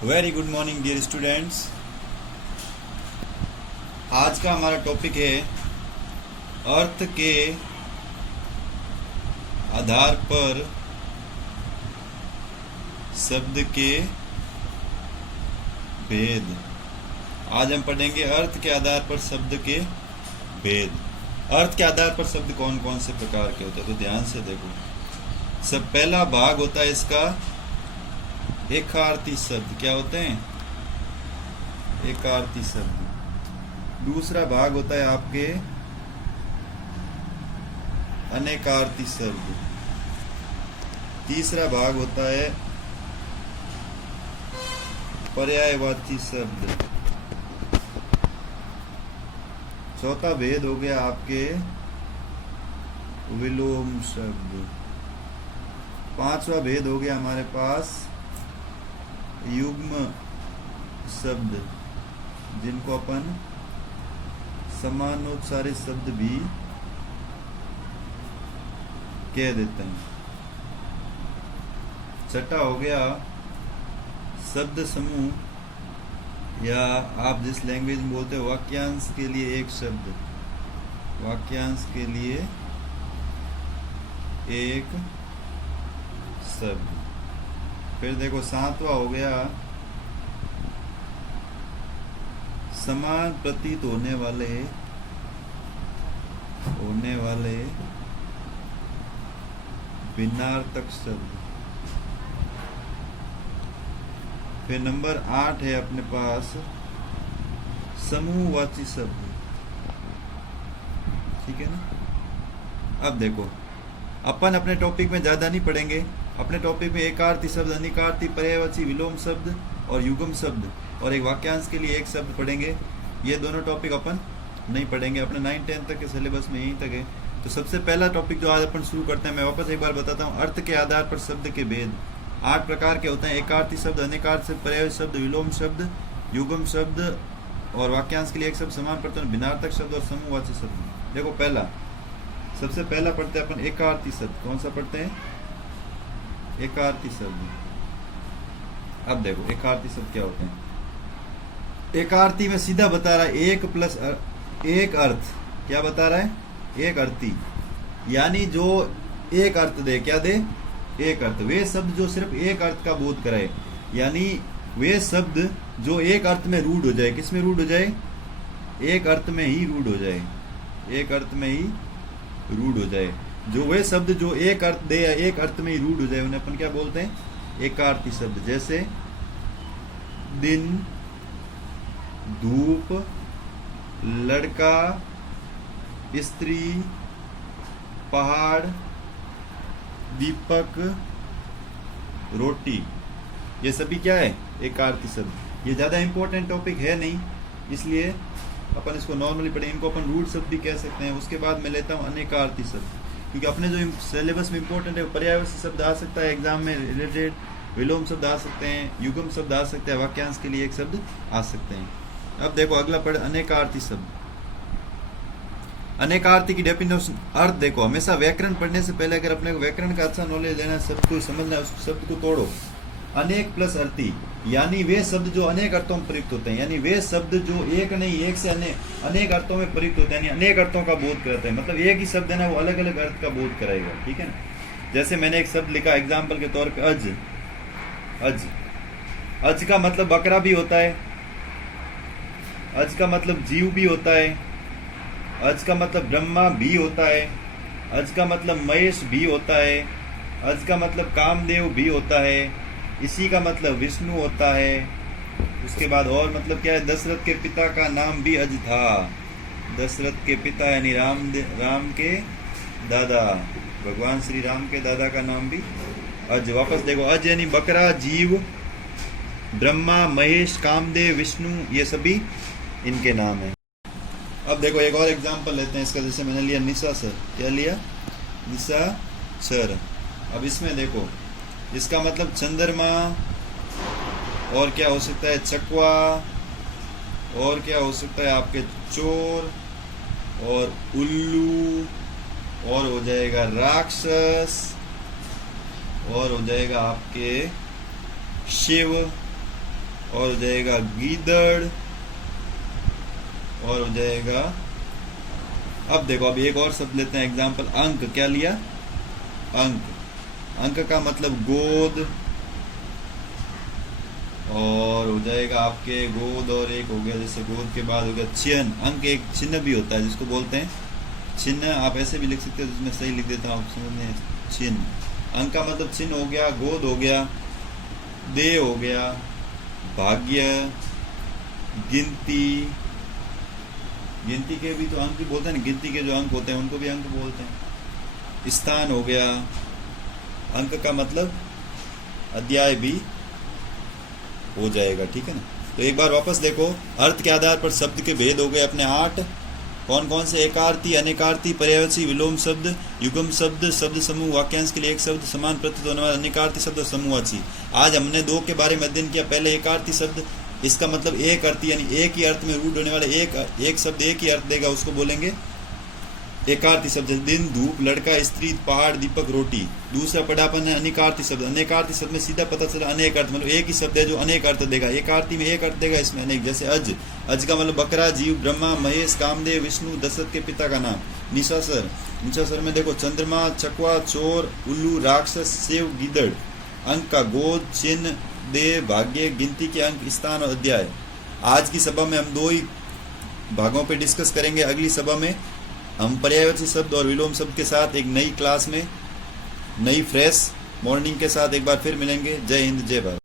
Very good morning dear students. आज का हमारा टॉपिक है अर्थ के आधार पर शब्द के भेद। आज हम पढ़ेंगे अर्थ के आधार पर शब्द के भेद। अर्थ के आधार पर शब्द कौन कौन से प्रकार के होते हैं, तो ध्यान से देखो। सब पहला भाग होता है इसका एकार्थी शब्द। क्या होते हैं? एकार्थी शब्द। दूसरा भाग होता है आपके अनेकार्थी शब्द। तीसरा भाग होता है पर्यायवाची शब्द। चौथा भेद हो गया आपके विलोम शब्द। पांचवा भेद हो गया हमारे पास युग्म शब्द, जिनको अपन समानोच्चारित शब्द भी कह देते हैं। छठा हो गया शब्द समूह, या आप जिस लैंग्वेज में बोलते हो वाक्यांश के लिए एक शब्द, वाक्यांश के लिए एक शब्द। फिर देखो सातवां हो गया समान प्रतीत होने वाले भिन्नार्थक शब्द। फिर नंबर 8 है अपने पास समूहवाची शब्द। ठीक है ना। अब देखो अपन अपने टॉपिक में ज्यादा नहीं पढ़ेंगे। अपने टॉपिक में एकार्थी शब्द, अनेकार्थी, पर्यायवाची, विलोम शब्द और युग्म शब्द और एक वाक्यांश के लिए एक शब्द पढ़ेंगे। ये दोनों टॉपिक अपन नहीं पढ़ेंगे। अपने 9-10 तक के सिलेबस में यहीं तक है। तो सबसे पहला टॉपिक जो आज अपन शुरू करते हैं, मैं वापस एक बार बताता हूँ। अर्थ के आधार पर शब्द के भेद 8 प्रकार के होते हैं। एकार्थी शब्द, अनेकार्थी शब्द, पर्यायवाची शब्द, विलोम शब्द, युग्म शब्द और वाक्यांश के लिए एक शब्द, समान प्रत्यय, भिन्नार्थक शब्द और समूहवाची शब्द। देखो सबसे पहला पढ़ते हैं अपन एकार्थी शब्द। कौन सा पढ़ते हैं? एकार्थी शब्द। अब देखो एकार्थी शब्द क्या होते हैं। एकार्थी में सीधा बता रहा है एक प्लस एक अर्थ। क्या बता रहा है? एक अर्थी, यानी जो एक अर्थ दे। क्या दे? एक अर्थ। वे शब्द जो सिर्फ एक अर्थ का बोध कराए, यानी वे शब्द जो एक अर्थ में रूढ़ हो जाए। किस में रूढ़ हो जाए? एक अर्थ में ही रूढ़ हो जाए। एक अर्थ में ही रूढ़ हो जाए। जो वे शब्द जो एक अर्थ दे या एक अर्थ में ही रूढ़ हो जाए, उन्हें अपन क्या बोलते हैं? एकार्थी शब्द। जैसे दिन, धूप, लड़का, स्त्री, पहाड़, दीपक, रोटी। ये सभी क्या है? एकार्थी शब्द। ये ज्यादा इंपॉर्टेंट टॉपिक है नहीं, इसलिए अपन इसको नॉर्मली पढ़ें। इनको अपन रूढ़ शब्द भी कह सकते हैं। उसके बाद मैं लेता हूं अनेकार्थी शब्द, क्योंकि अपने जो सिलेबस में इंपॉर्टेंट है, पर्यायवाची शब्द आ सकता है एग्जाम में रिलेटेड, विलोम शब्द आ सकते हैं, युग्म शब्द आ सकते हैं, वाक्यांश के लिए एक शब्द आ सकते हैं। अब देखो अगला पढ़ अनेकार्थी शब्द। अनेकार्थी की डेफिनेशन अर्थ देखो। हमेशा व्याकरण पढ़ने से पहले अगर अपने को व्याकरण का अच्छा नॉलेज लेना है, शब्द को समझना है, उस शब्द को तोड़ो। अनेक प्लस अर्थी, यानी वे शब्द जो अनेक अर्थों में प्रयुक्त होते हैं, यानी वे शब्द जो एक नहीं एक से अनेक अर्थों में प्रयुक्त होते हैं, यानी अनेक अर्थों का बोध कराते हैं। मतलब एक ही शब्द है ना, वो अलग अलग अर्थ का बोध कराएगा। ठीक है ना। जैसे मैंने एक शब्द लिखा एग्जाम्पल के तौर पे अज। अज, अज का मतलब बकरा भी होता है। अज का मतलब जीव भी होता है। अज का मतलब ब्रह्मा भी होता है। अज का मतलब महेश भी होता है। अज का मतलब कामदेव भी होता है। इसी का मतलब विष्णु होता है। उसके बाद और मतलब क्या है? दशरथ के पिता का नाम भी अज था। दशरथ के पिता यानी राम के दादा, भगवान श्री राम के दादा का नाम भी अज। वापस देखो अज यानी बकरा, जीव, ब्रह्मा, महेश, कामदेव, विष्णु, ये सभी इनके नाम है। अब देखो एक और एग्जांपल लेते हैं इसका। जैसे मैंने लिया निशाचर। क्या लिया? निशाचर। अब इसमें देखो इसका मतलब चंद्रमा, और क्या हो सकता है? चकवा, और क्या हो सकता है आपके? चोर और उल्लू, और हो जाएगा राक्षस, और हो जाएगा आपके शिव, और हो जाएगा गीदड़, और हो जाएगा, अब देखो अब एक और शब्द लेते हैं एग्जाम्पल, अंक। क्या लिया? अंक। अंक का मतलब गोद, और हो जाएगा आपके गोद, और एक हो गया जैसे गोद के बाद हो गया चिन्ह। अंक एक चिन्ह भी होता है जिसको बोलते हैं चिन्ह, आप ऐसे भी लिख सकते हो, जिसमें सही लिख देता हूँ आप समझने, चिन्ह। अंक का मतलब चिन्ह हो गया, गोद हो गया, दे हो गया, भाग्य, गिनती। गिनती के भी तो अंक बोलते हैं ना, गिनती के जो अंक होते हैं उनको भी अंक बोलते हैं। स्थान हो गया। अंक का मतलब अध्याय भी हो जाएगा, ठीक है ना। तो एक बार वापस देखो, अर्थ के आधार पर शब्द के भेद हो गए अपने 8। कौन कौन से? एकार्थी, अनेकार्थी, पर्यायवाची, विलोम शब्द, युग्म शब्द, शब्द समूह, वाक्यांश के लिए एक शब्द, समान प्रतीत होने वाला अनेकार्थी शब्द और समूहवाची। आज हमने 2 के बारे में अध्ययन किया। पहले एकार्थी शब्द, इसका मतलब एक अर्थी, यानी एक ही अर्थ में रूढ़ होने वाले एक शब्द एक ही अर्थ देगा, उसको बोलेंगे एकार्थी शब्द। दिन, धूप, लड़का, स्त्री, पहाड़, दीपक, रोटी। दूसरा पढ़ा अपन है अनेकार्थी शब्द। अनेकार्थी शब्द में सीधा पता चला अनेक अर्थ, मतलब एक ही शब्द है जो अनेक अर्थ देगा। एकार्थी में एक अर्थ देगा, इसमें अनेक। जैसे अज, अज का मतलब बकरा, जीव, ब्रह्मा, महेश, कामदेव, विष्णु, दशरथ के पिता का नाम। निशाचर, निशाचर में देखो चंद्रमा, चकवा, चोर, उल्लू, राक्षस, सेव, गीदड़। अंक का गोद, चिन्ह, देह, भाग्य, गिनती के अंक, स्थान और अध्याय। आज की सभा में हम 2 ही भागों पे डिस्कस करेंगे। अगली सभा में हम पर्यायवाची शब्द और विलोम शब्द के साथ एक नई क्लास में, नई फ्रेश मॉर्निंग के साथ एक बार फिर मिलेंगे। जय हिंद, जय भारत।